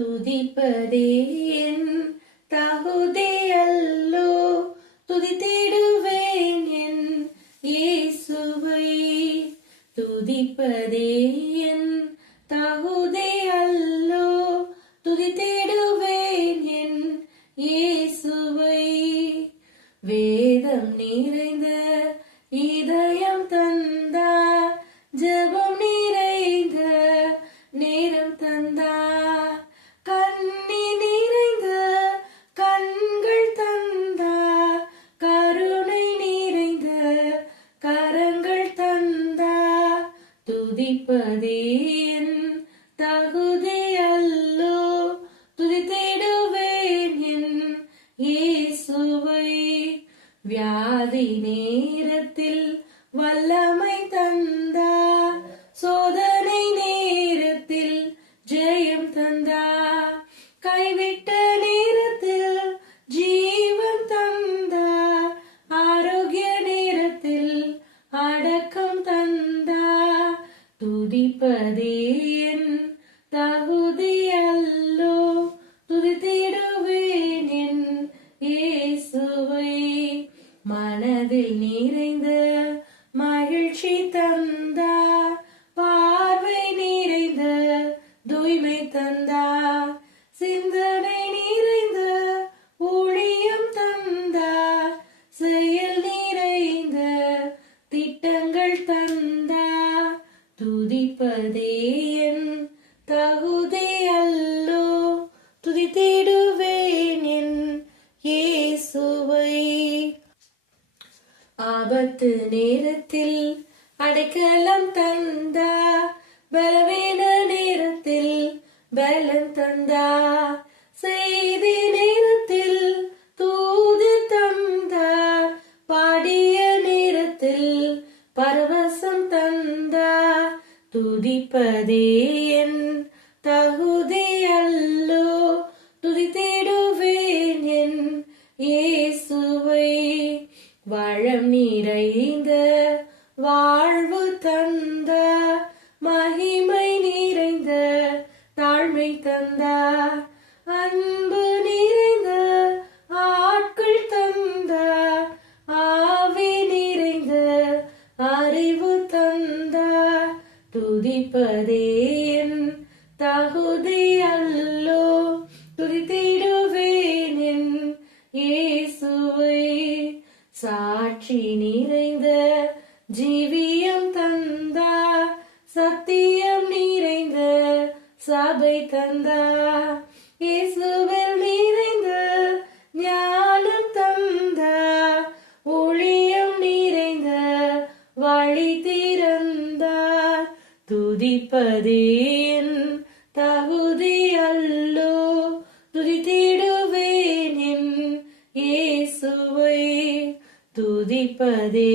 துதிப்பதே என் தகுதியல்லோ துதித்திடுவேன் என் இயேசுவை. துதிப்பதே என் தகுதியல்லோ துதித்திடுவேன் என் இயேசுவை. வேதம் நீரே வரங்கள் தந்தா துதிப்பதே தகுதி அல்லோ துதித்திடுவேன் என் இயேசுவை. வியாதி நேரத்தில் வல்லமை தந்தா துதிப்பதே என் தகுதி அல்லோ துதித்திடுவேன் என் இயேசுவை. மனதில் நிறைந்த மகிழ்ச்சி தந்தா பார்வை நிறைந்த தூய்மை தந்தா சிந்தனை நிறைந்த ஊழியம் தந்தா செயல் நிறைந்த திட்டம் ஆபத்து நேரத்தில் அடைக்கலம் தந்தா பலவீன நேரத்தில் பலம் தந்தா. செய்தி நேரத்தில் தூது தந்தா பாடிய நேரத்தில் பரவசம் தந்தா. துதிப்பதே என் தகு தந்த மகிமை நிறைந்த தாழ்மை தந்த அன்பு நிறைந்த ஆட்கள் தந்த ஆவி நிறைந்த அறிவு தந்த. துதிப்பதே என் தகுதி அல்லோ. துதித்திடுவேன் என் இயேசுவை. சாட்சி நிறைந்த ஜீவியம் தந்தா சத்தியம் நிறைந்த சபை தந்தா. இயேசுவில் நிறைந்த ஞானம் தந்தா ஒளியம் நிறைந்த வழி திறந்தார் துதிப்பதே என் தகுதி அல்லோ துதித்திடுவேன் என் இயேசுவை. துதிப்பதே